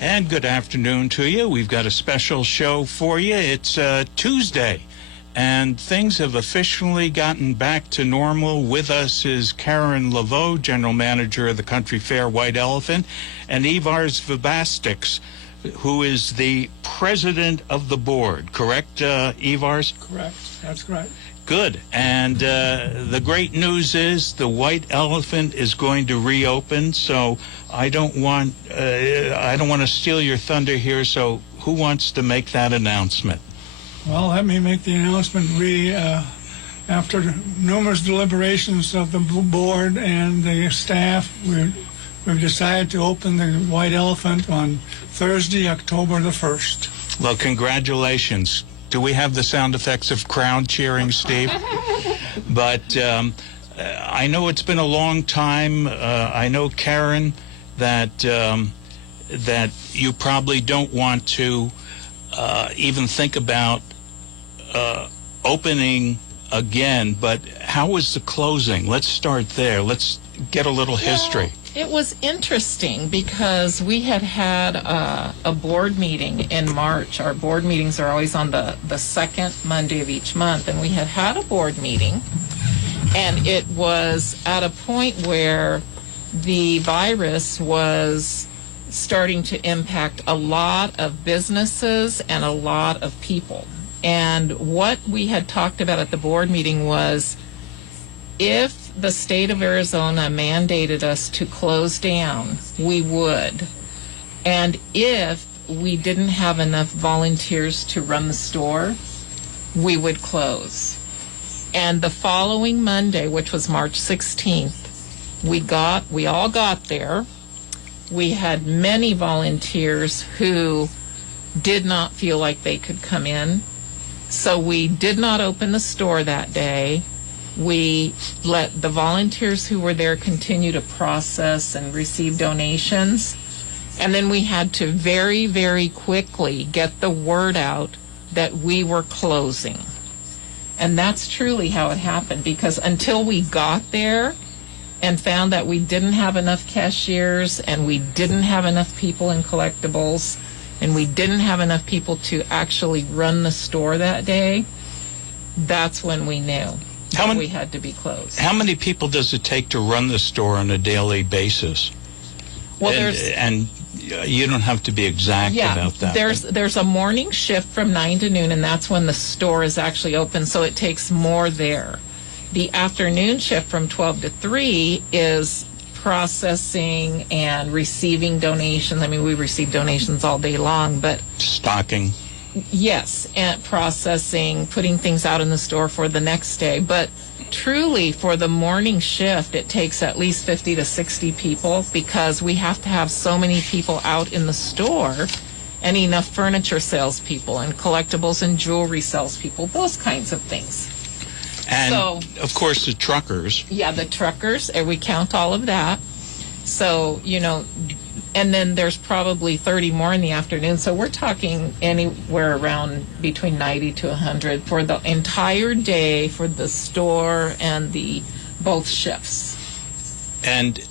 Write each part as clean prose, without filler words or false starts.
And good afternoon to you. We've got a special show for you. It's Tuesday, and things have officially gotten back to normal. With us is Karen Lavo, General Manager of the Country Fair White Elephant, and Ivars Vecbastiks, who is the President of the Board. Correct, Ivars? Correct. That's correct. Good. And the great news is the White Elephant is going to reopen. So I don't want to steal your thunder here. So who wants to make that announcement? Well, let me make the announcement. We, after numerous deliberations of the board and the staff, we've decided to open the White Elephant on Thursday, October the 1st. Well, congratulations. Do we have the sound effects of crowd cheering, Steve? But I know it's been a long time. I know, Karen, that that you probably don't want to even think about opening again. But how was the closing? Let's start there. Let's get a little history. It was interesting because we had a board meeting in March. Our board meetings are always on the second Monday of each month, and we had a board meeting, and it was at a point where the virus was starting to impact a lot of businesses and a lot of people. And what we had talked about at the board meeting was, if the state of Arizona mandated us to close down, we would. And if we didn't have enough volunteers to run the store, we would close. And the following Monday, which was March 16th, we all got there. We had many volunteers who did not feel like they could come in. So we did not open the store that day. We let the volunteers who were there continue to process and receive donations. And then we had to very, very quickly get the word out that we were closing. And that's truly how it happened, because until we got there and found that we didn't have enough cashiers and we didn't have enough people in collectibles and we didn't have enough people to actually run the store that day, that's when we knew. We had to be closed. How many people does it take to run the store on a daily basis? Well, and you don't have to be exact about that. There's a morning shift from 9 to noon, and that's when the store is actually open, so it takes more there. The afternoon shift from 12 to 3 is processing and receiving donations. I mean, we receive donations all day long, but stocking. Yes, and processing, putting things out in the store for the next day. But truly, for the morning shift, it takes at least 50 to 60 people, because we have to have so many people out in the store, and enough furniture salespeople and collectibles and jewelry salespeople, those kinds of things. And, so, of course, the truckers. Yeah, the truckers, and we count all of that. So, and then there's probably 30 more in the afternoon. So we're talking anywhere around between 90 to 100 for the entire day for the store and both shifts. And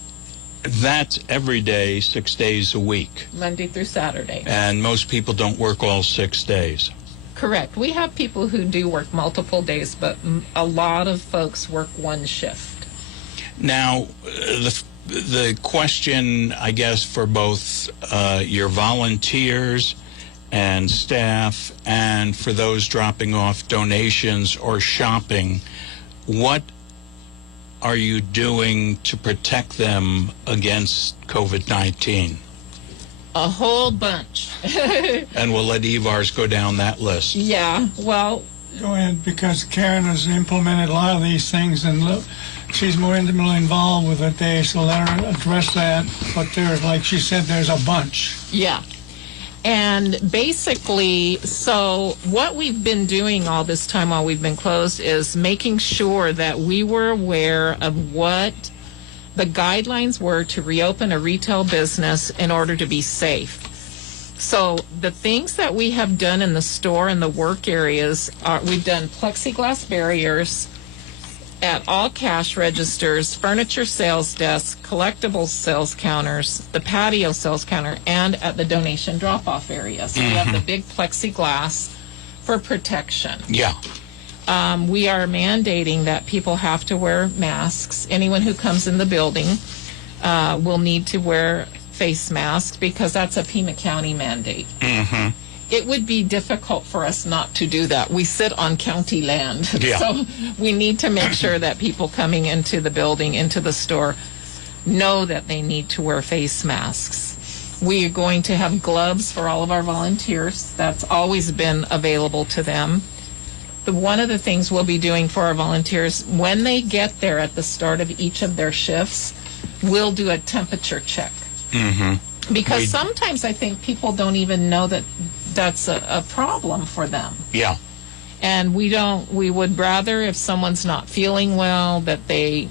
that's every day, 6 days a week. Monday through Saturday. And most people don't work all 6 days. Correct. We have people who do work multiple days, but a lot of folks work one shift. Now, the question, I guess, for both your volunteers and staff, and for those dropping off donations or shopping, what are you doing to protect them against COVID-19? A whole bunch. And we'll let Ivars go down that list. Yeah, well... Go ahead, because Karen has implemented a lot of these things, and she's more intimately involved with it today, so let her address that. But there's, like she said, there's a bunch. Yeah. And basically, so what we've been doing all this time while we've been closed is making sure that we were aware of what the guidelines were to reopen a retail business in order to be safe. So the things that we have done in the store and the work areas are, we've done plexiglass barriers, at all cash registers, furniture sales desks, collectibles sales counters, the patio sales counter, and at the donation drop-off area. So we have the big plexiglass for protection. Yeah. We are mandating that people have to wear masks. Anyone who comes in the building will need to wear face masks because that's a Pima County mandate. It would be difficult for us not to do that. We sit on county land. Yeah. So we need to make sure that people coming into the building, into the store, know that they need to wear face masks. We are going to have gloves for all of our volunteers. That's always been available to them. One of the things we'll be doing for our volunteers, when they get there at the start of each of their shifts, we'll do a temperature check. Because sometimes I think people don't even know that that's a problem for them. Yeah. And we would rather, if someone's not feeling well, that they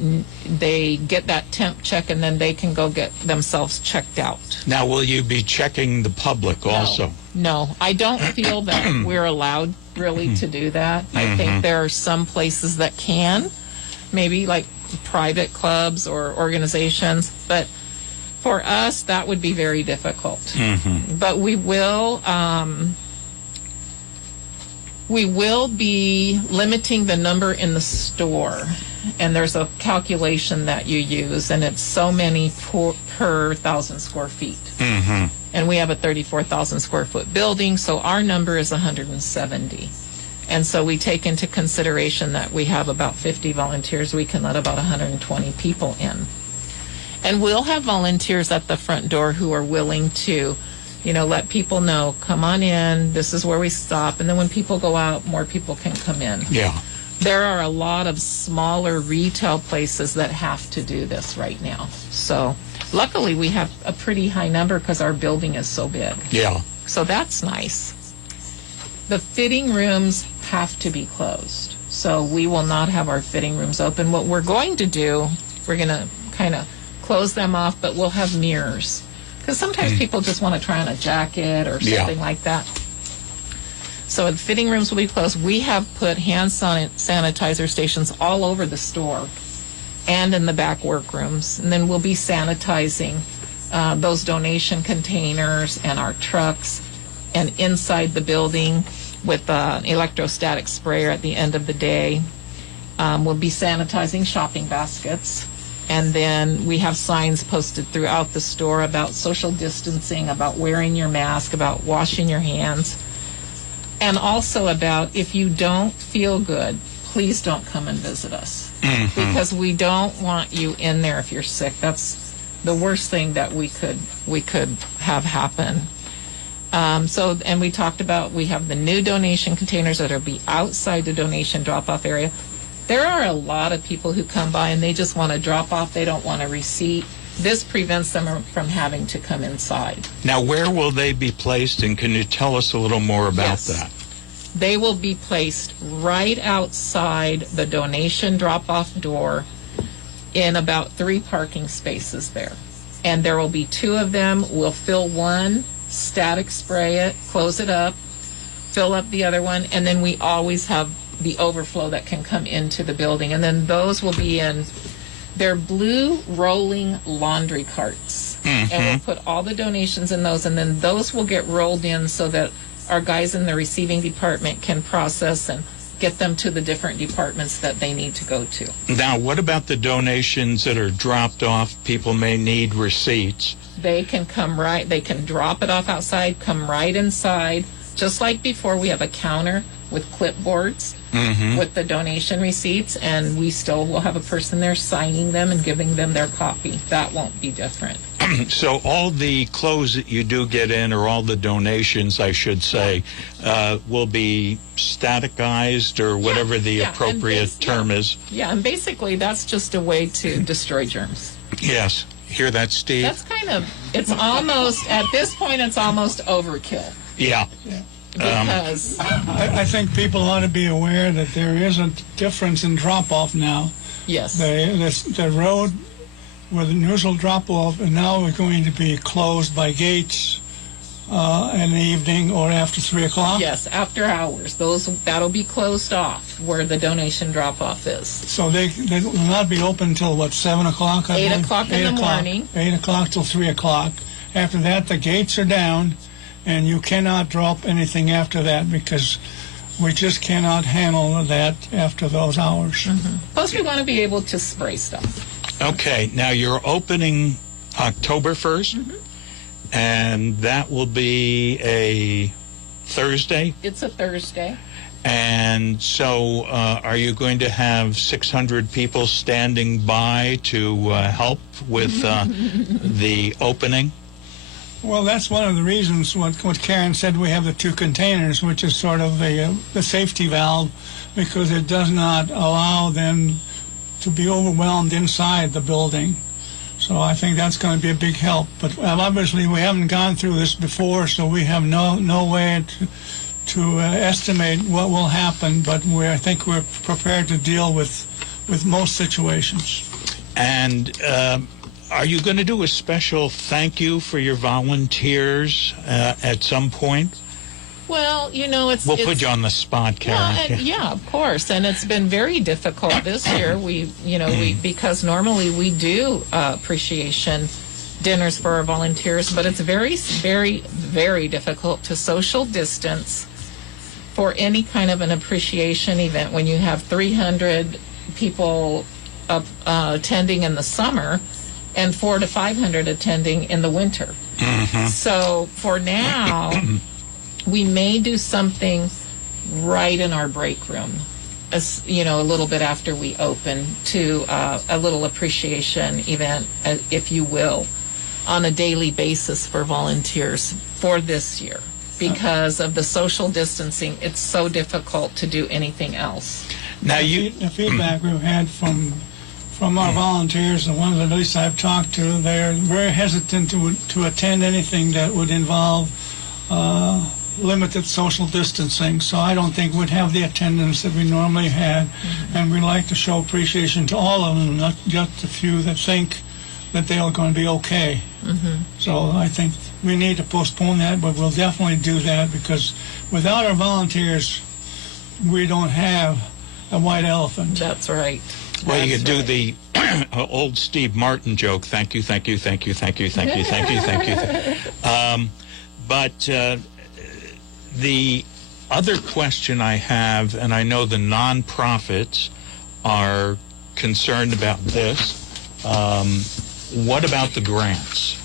get that temp check and then they can go get themselves checked out. Now, will you be checking the public also? No, I don't feel that we're allowed really to do that. I think there are some places that can, maybe like private clubs or organizations, but for us, that would be very difficult. But we will be limiting the number in the store. And there's a calculation that you use, and it's so many per 1,000 square feet. And we have a 34,000 square foot building, so our number is 170. And so we take into consideration that we have about 50 volunteers. We can let about 120 people in. And we'll have volunteers at the front door who are willing to, let people know, come on in, this is where we stop. And then when people go out, more people can come in. Yeah. There are a lot of smaller retail places that have to do this right now. So luckily we have a pretty high number because our building is so big. Yeah. So that's nice. The fitting rooms have to be closed. So we will not have our fitting rooms open. What we're going to do, we're going to kind of close them off, but we'll have mirrors. Because sometimes people just want to try on a jacket or something like that. So the fitting rooms will be closed. We have put hand sanitizer stations all over the store and in the back workrooms. And then we'll be sanitizing those donation containers and our trucks and inside the building with an electrostatic sprayer at the end of the day. We'll be sanitizing shopping baskets. And then we have signs posted throughout the store about social distancing, about wearing your mask, about washing your hands, and also about if you don't feel good, please don't come and visit us. Because we don't want you in there if you're sick. That's the worst thing that we could have happen. And we talked about, we have the new donation containers that will be outside the donation drop-off area. There are a lot of people who come by and they just want to drop off. They don't want a receipt. This prevents them from having to come inside. Now, where will they be placed, and can you tell us a little more about that? They will be placed right outside the donation drop-off door in about 3 parking spaces there. And there will be 2 of them. We'll fill one, static spray it, close it up, fill up the other one, and then we always have the overflow that can come into the building. And then those will be in, they're blue rolling laundry carts. And we'll put all the donations in those, and then those will get rolled in so that our guys in the receiving department can process and get them to the different departments that they need to go to. Now, what about the donations that are dropped off? People may need receipts. They can they can drop it off outside, come right inside. Just like before, we have a counter with clipboards with the donation receipts, and we still will have a person there signing them and giving them their copy. That won't be different. So all the clothes that you do get in, or all the donations, I should say, will be staticized, or whatever the appropriate term is. Yeah, and basically that's just a way to destroy germs. Yes. Hear that, Steve? That's it's almost, at this point, it's almost overkill. Yeah. Because I think people ought to be aware that there is a difference in drop-off now. yes, The road where the usual drop-off is now going to be closed by gates in the evening or after 3 o'clock? Yes, after hours. That'll be closed off where the donation drop-off is. So they will not be open until, what, 7 o'clock? 8 o'clock in the morning. 8 o'clock till 3 o'clock. After that, the gates are down, and you cannot drop anything after that because we just cannot handle that after those hours. Plus, we want to be able to spray stuff. Okay, now you're opening October 1st, and that will be a Thursday. It's a Thursday. And so are you going to have 600 people standing by to help with the opening? Well, that's one of the reasons what Karen said, we have the 2 containers, which is sort of the safety valve, because it does not allow them to be overwhelmed inside the building. So I think that's going to be a big help. But obviously we haven't gone through this before, so we have no way to estimate what will happen. But I think we're prepared to deal with most situations. And are you going to do a special thank you for your volunteers at some point? Well, We'll put you on the spot, Karen. Well, yeah, of course, and it's been very difficult this year. Because normally we do appreciation dinners for our volunteers, but it's very, very, very difficult to social distance for any kind of an appreciation event when you have 300 people attending in the summer and 400 to 500 attending in the winter. So for now, we may do something right in our break room, a little bit after we open, to a little appreciation event, if you will, on a daily basis for volunteers for this year. Because of the social distancing, it's so difficult to do anything else. Now The feedback we've had from our volunteers, the ones at least I've talked to, they're very hesitant to attend anything that would involve limited social distancing. So I don't think we'd have the attendance that we normally had. And we like to show appreciation to all of them, not just a few that think that they're going to be okay. So I think we need to postpone that, but we'll definitely do that, because without our volunteers, we don't have a white elephant. That's right. Well, you could do That's the old Steve Martin joke. Thank you, thank you, thank you, thank you, thank you, thank you, thank you. But the other question I have, and I know the nonprofits are concerned about this, what about the grants?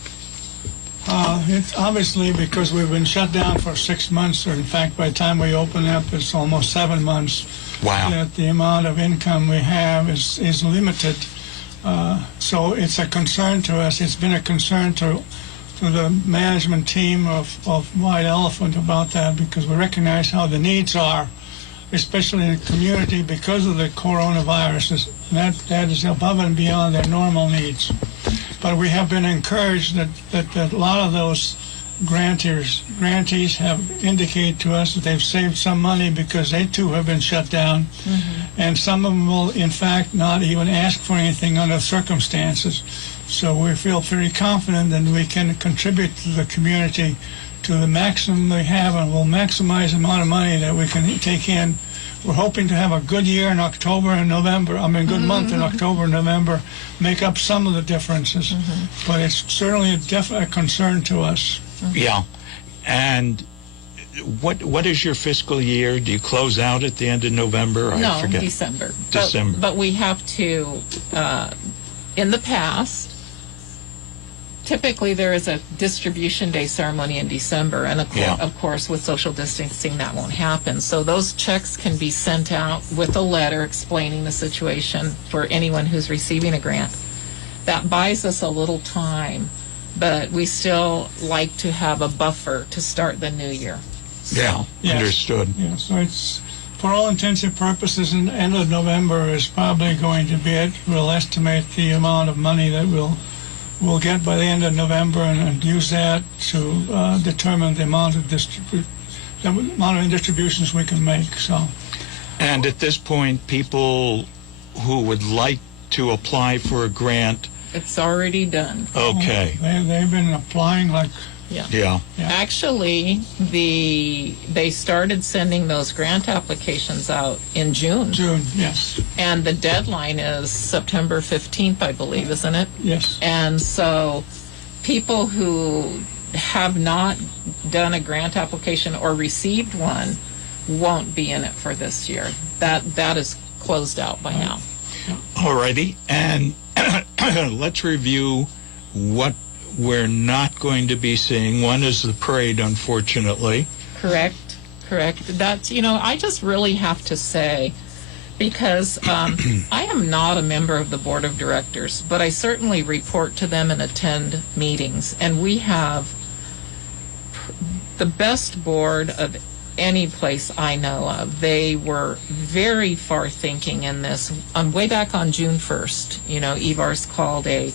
It's obviously because we've been shut down for 6 months, or in fact, by the time we open up, it's almost 7 months. Wow. That the amount of income we have is limited. So it's a concern to us. It's been a concern to the management team of White Elephant about that, because we recognize how the needs are, especially in the community, because of the coronavirus. That is above and beyond their normal needs. But we have been encouraged that a lot of those grantees have indicated to us that they've saved some money because they too have been shut down. And some of them will, in fact, not even ask for anything under circumstances. So we feel very confident that we can contribute to the community to the maximum we have, and we'll maximize the amount of money that we can take in. We're hoping to have a good year in October and November. Good month in October and November, make up some of the differences. But it's certainly a concern to us. Yeah. And what is your fiscal year? Do you close out at the end of November? No, I forget. December. December. But we have to, in the past, typically there is a distribution day ceremony in December, and of course with social distancing that won't happen. So those checks can be sent out with a letter explaining the situation for anyone who's receiving a grant. That buys us a little time, but we still like to have a buffer to start the new year. Yeah, Yes. understood. Yeah, so it's, for all intents and purposes, the end of November is probably going to be it. We'll estimate the amount of money that we'll get by the end of November, and use that to determine the amount of distributions we can make. So, And at this point, people who would like to apply for a grant, It's already done. okay. they've been applying like Yeah. Yeah. Actually, they started sending those grant applications out in June. June, yes, And the deadline is September 15th, I believe, isn't it? yes. And so people who have not done a grant application or received one won't be in it for this year. That is closed out by now. Alrighty, and let's review what we're not going to be seeing. One is the parade, unfortunately. Correct. That's, I just really have to say, because I am not a member of the board of directors, but I certainly report to them and attend meetings. And we have the best board of any place I know of. They were very far thinking in this. Way back on June 1st, Ivars called a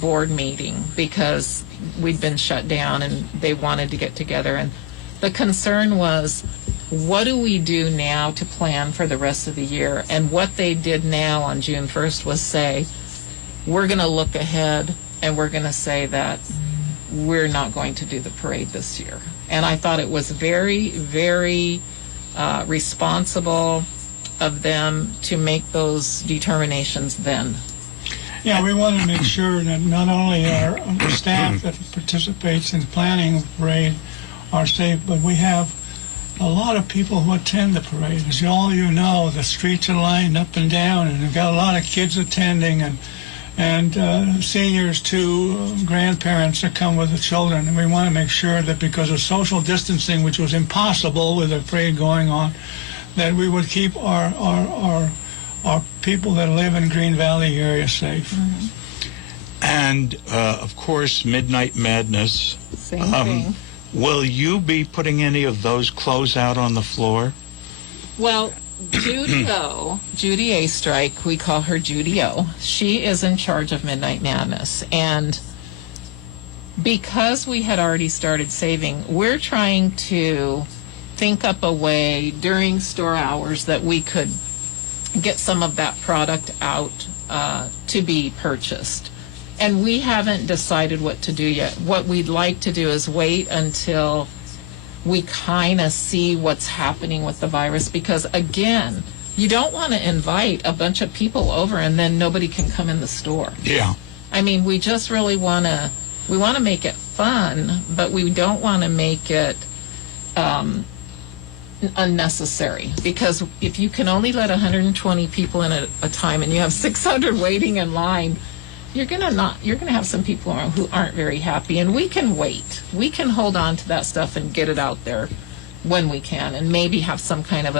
board meeting because we'd been shut down and they wanted to get together. And the concern was, what do we do now to plan for the rest of the year? And what they did now on June 1st was say, we're going to look ahead and we're going to say that we're not going to do the parade this year. And I thought it was very, very responsible of them to make those determinations then. Yeah, we want to make sure that not only our staff that participates in planning the parade are safe, but we have a lot of people who attend the parade. As all you know, the streets are lined up and down, and we've got a lot of kids attending, and seniors too, grandparents that come with the children. And we want to make sure that because of social distancing, which was impossible with the parade going on, that we would keep our people that live in Green Valley area safe. Mm-hmm. And, of course, Midnight Madness. Same thing. Will you be putting any of those clothes out on the floor? Well, Judy A. Strike, we call her Judy O. She is in charge of Midnight Madness. And because we had already started saving, we're trying to think up a way during store hours that we could get some of that product out to be purchased. And we haven't decided what to do yet. What we'd like to do is wait until we kind of see what's happening with the virus, because again, you don't want to invite a bunch of people over and then nobody can come in the store. Yeah. I mean, we just really want to make it fun, but we don't want to make it unnecessary, because if you can only let 120 people in at a time and you have 600 waiting in line, you're gonna have some people who aren't very happy. And we can wait. We can hold on to that stuff and get it out there when we can, and maybe have some kind of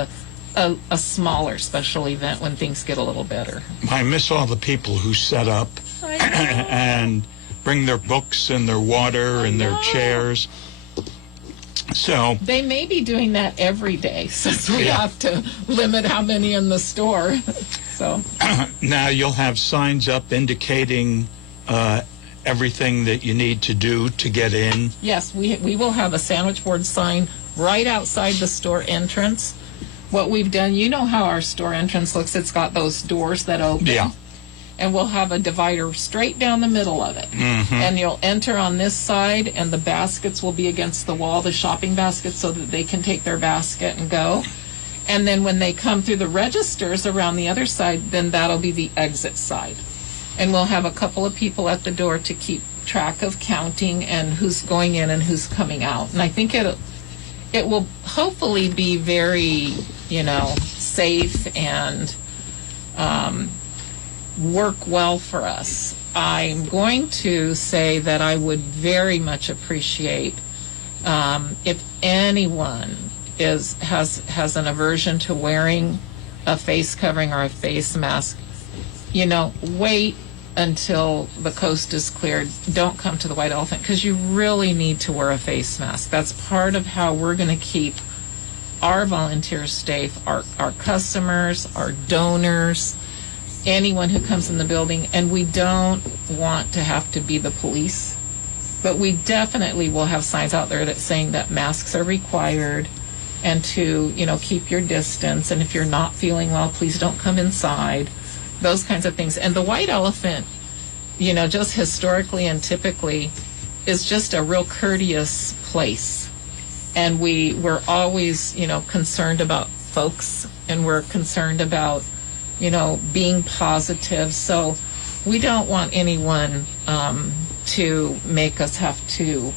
a smaller special event when things get a little better. I miss all the people who set up and bring their books and their water and their chairs. So they may be doing that every day, since we have to limit how many in the store. So now you'll have signs up indicating everything that you need to do to get in. Yes, we will have a sandwich board sign right outside the store entrance. What we've done, you know how our store entrance looks. It's got those doors that open. Yeah. And we'll have a divider straight down the middle of it. Mm-hmm. And you'll enter on this side, and the baskets will be against the wall, the shopping baskets, so that they can take their basket and go. And then when they come through the registers around the other side, then that'll be the exit side. And we'll have a couple of people at the door to keep track of counting and who's going in and who's coming out. And I think it will hopefully be very, safe and work well for us. I'm going to say that I would very much appreciate if anyone has an aversion to wearing a face covering or a face mask, wait until the coast is cleared. Don't come to the White Elephant, because you really need to wear a face mask. That's part of how we're going to keep our volunteers safe, our customers, our donors, anyone who comes in the building. And we don't want to have to be the police, but we definitely will have signs out there that's saying that masks are required, and to keep your distance, and if you're not feeling well, please don't come inside, those kinds of things. And the White Elephant, just historically and typically, is just a real courteous place. And we're always, concerned about folks, and we're concerned about, being positive. So we don't want anyone to make us have to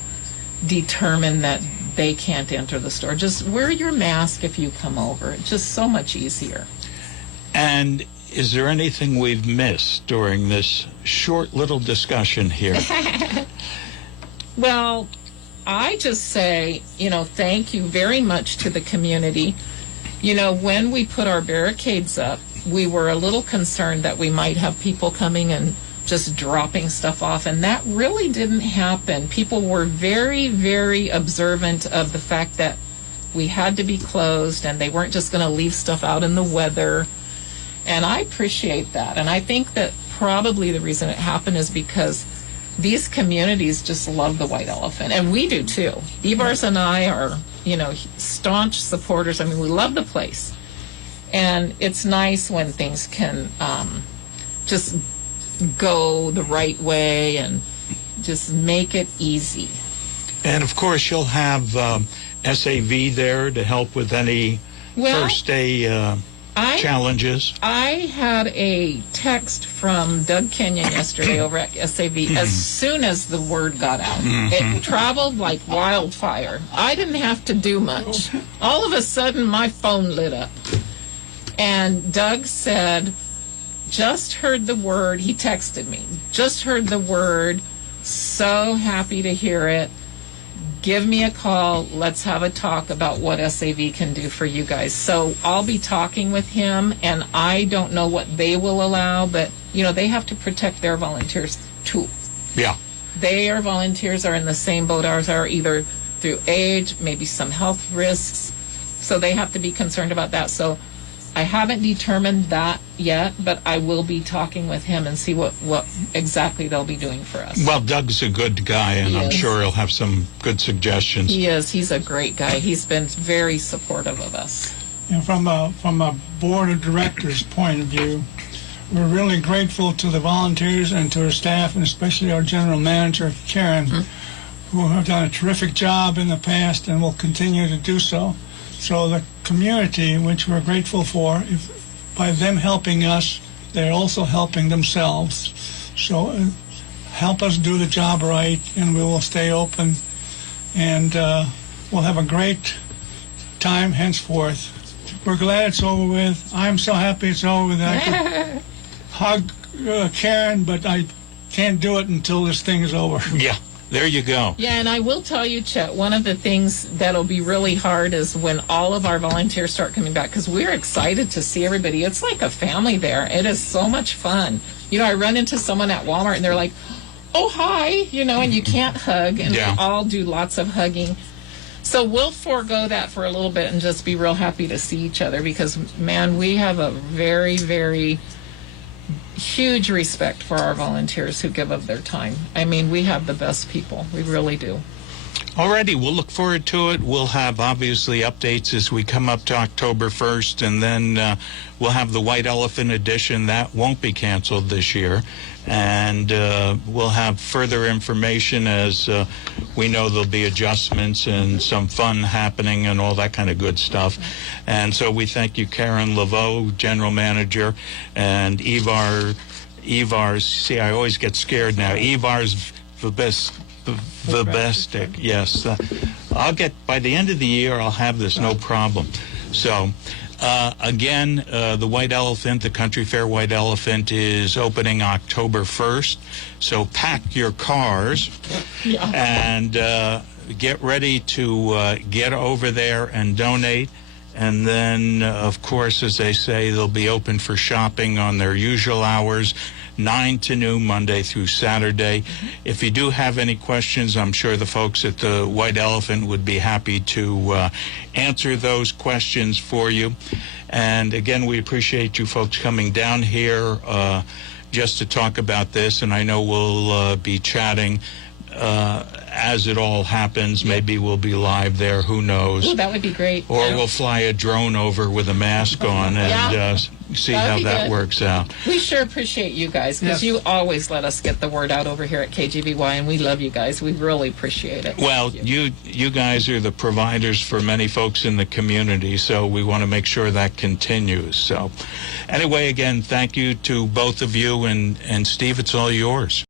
determine that they can't enter the store. Just wear your mask if you come over. It's just so much easier. And is there anything we've missed during this short little discussion here? Well, I just say, thank you very much to the community. When we put our barricades up, we were a little concerned that we might have people coming and just dropping stuff off, and that really didn't happen. People were very, very observant of the fact that we had to be closed, and they weren't just going to leave stuff out in the weather. And I appreciate that. And I think that probably the reason it happened is because these communities just love the white elephant, and we do too. Ivars and I are, staunch supporters. I mean, we love the place, and it's nice when things can just go the right way and just make it easy. And of course, you'll have SAV there to help with any first day challenges. I had a text from Doug Kenyon yesterday over at SAV as soon as the word got out. It traveled like wildfire. I didn't have to do much. All of a sudden, my phone lit up. And Doug said, just heard the word. He texted me. Just heard the word. So happy to hear it. Give me a call. Let's have a talk about what SAV can do for you guys. So I'll be talking with him, and I don't know what they will allow, but, they have to protect their volunteers too. Yeah. Their volunteers are in the same boat ours are, either through age, maybe some health risks. So they have to be concerned about that. So I haven't determined that yet, but I will be talking with him and see what exactly they'll be doing for us. Well, Doug's a good guy, and I'm sure he'll have some good suggestions. He is. He's a great guy. He's been very supportive of us. From a board of directors point of view, we're really grateful to the volunteers and to our staff, and especially our general manager, Karen, who have done a terrific job in the past and will continue to do so. So the community, which we're grateful for, by them helping us, they're also helping themselves. So help us do the job right, and we will stay open, and we'll have a great time henceforth. We're glad it's over with. I'm so happy it's over with. I could hug Karen, but I can't do it until this thing is over. Yeah. There you go. Yeah, and I will tell you, Chet, one of the things that'll be really hard is when all of our volunteers start coming back, because we're excited to see everybody. It's like a family there. It is so much fun. I run into someone at Walmart, and they're like, oh, hi, and you can't hug, and we all do lots of hugging. So we'll forego that for a little bit and just be real happy to see each other because, man, we have a very, very huge respect for our volunteers who give of their time. I mean, we have the best people. We really do. Alrighty, we'll look forward to it. We'll have, obviously, updates as we come up to October 1st, and then we'll have the White Elephant edition. That won't be canceled this year. And we'll have further information as we know there'll be adjustments and some fun happening and all that kind of good stuff. And so we thank you, Karen Lavo, General Manager, and Ivars. See, I always get scared now. Ivars Vecbastiks. Yes. I'll get, by the end of the year, I'll have this, no problem. So, again, the White Elephant, the Country Fair White Elephant, is opening October 1st. So pack your cars and get ready to get over there and donate. And then, of course, as they say, they'll be open for shopping on their usual hours, 9 to noon, Monday through Saturday. If you do have any questions, I'm sure the folks at the White Elephant would be happy to answer those questions for you. And again, we appreciate you folks coming down here just to talk about this. And I know we'll be chatting as it all happens, maybe we'll be live there. Who knows? Ooh, that would be great. Or Yeah. we'll fly a drone over with a mask on and Yeah. see That'd how be that good. works out. We sure appreciate you guys because Yes. you always let us get the word out over here at KGVY, and we love you guys. We really appreciate it. Well, Thank you. you guys are the providers for many folks in the community, so we want to make sure that continues. So anyway, again, thank you to both of you, and Steve, it's all yours.